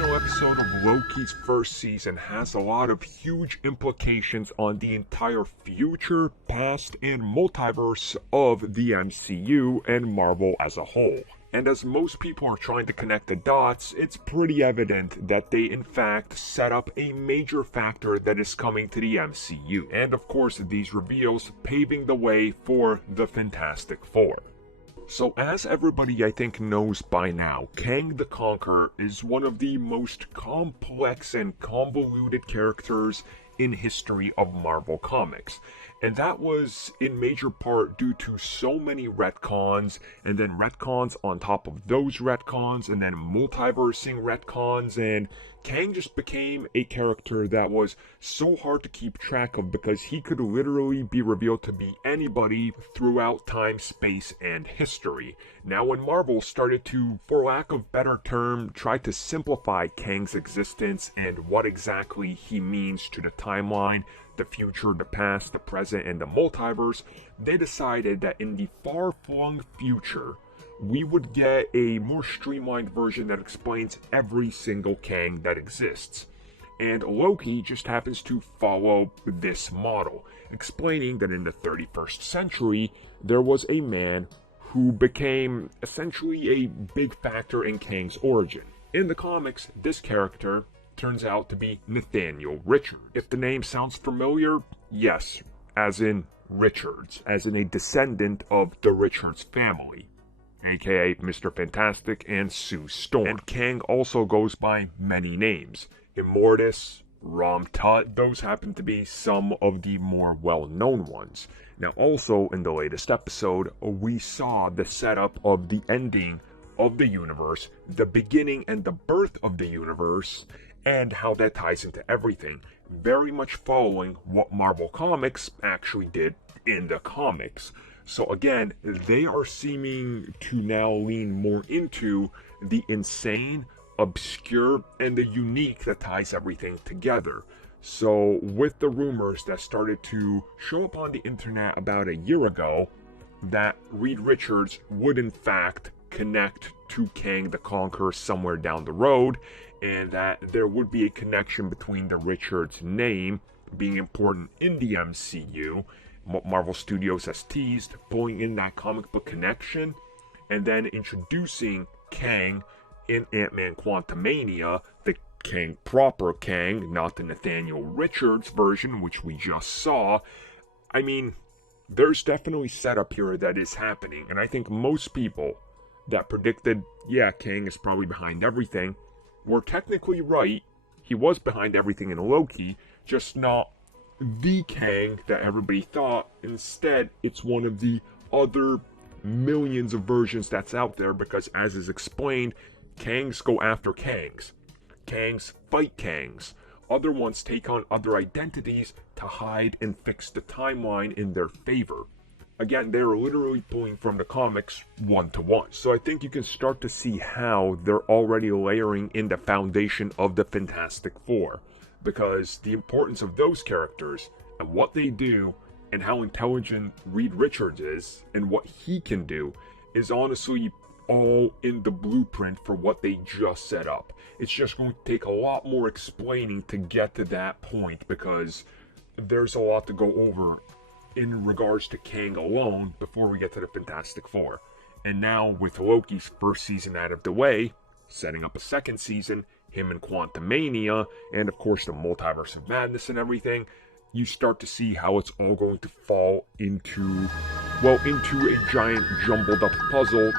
final episode of Loki's first season has a lot of huge implications on the entire future, past, and multiverse of the MCU and Marvel as a whole. And as most people are trying to connect the dots, it's pretty evident that they in fact set up a major factor that is coming to the MCU. And of course, these reveals paving the way for the Fantastic Four. So as everybody I think knows by now, Kang the Conqueror is one of the most complex and convoluted characters in history of Marvel Comics. And that was in major part due to so many retcons, and then retcons on top of those retcons, and then multiversing retcons, and Kang just became a character that was so hard to keep track of because he could literally be revealed to be anybody throughout time, space, and history. Now when Marvel started to, for lack of better term, try to simplify Kang's existence and what exactly he means to the timeline, the future, the past, the present, and the multiverse, they decided that in the far-flung future, we would get a more streamlined version that explains every single Kang that exists. And Loki just happens to follow this model, explaining that in the 31st century, there was a man who became essentially a big factor in Kang's origin. In the comics, this character turns out to be Nathaniel Richards. If the name sounds familiar, yes, as in Richards, as in a descendant of the Richards family, aka Mr. Fantastic and Sue Storm. And Kang also goes by many names. Immortus, Ram Tut, those happen to be some of the more well-known ones. Now also in the latest episode, we saw the setup of the ending of the universe, the beginning and the birth of the universe, and how that ties into everything. Very much following what Marvel Comics actually did in the comics. So again, they are seeming to now lean more into the insane, obscure, and the unique that ties everything together. So with the rumors that started to show up on the internet about a year ago, that Reed Richards would in fact connect to Kang the Conqueror somewhere down the road, and that there would be a connection between the Richards name being important in the MCU, Marvel Studios has teased, pulling in that comic book connection, and then introducing Kang in Ant-Man Quantumania, the Kang proper Kang, not the Nathaniel Richards version, which we just saw. I mean, there's definitely setup here that is happening, and I think most people that predicted, yeah, Kang is probably behind everything, were technically right. He was behind everything in Loki, just not the Kang that everybody thought. Instead, it's one of the other millions of versions that's out there because, as is explained, Kangs go after Kangs. Kangs fight Kangs. Other ones take on other identities to hide and fix the timeline in their favor. Again, they're literally pulling from the comics one-to-one. So I think you can start to see how they're already layering in the foundation of the Fantastic Four. Because the importance of those characters and what they do and how intelligent Reed Richards is and what he can do is honestly all in the blueprint for what they just set up. It's just going to take a lot more explaining to get to that point because there's a lot to go over in regards to Kang alone before we get to the Fantastic Four. And now with Loki's first season out of the way, setting up a second season, him in Quantumania, and of course the Multiverse of Madness and everything, you start to see how it's all going to fall into a giant jumbled up puzzle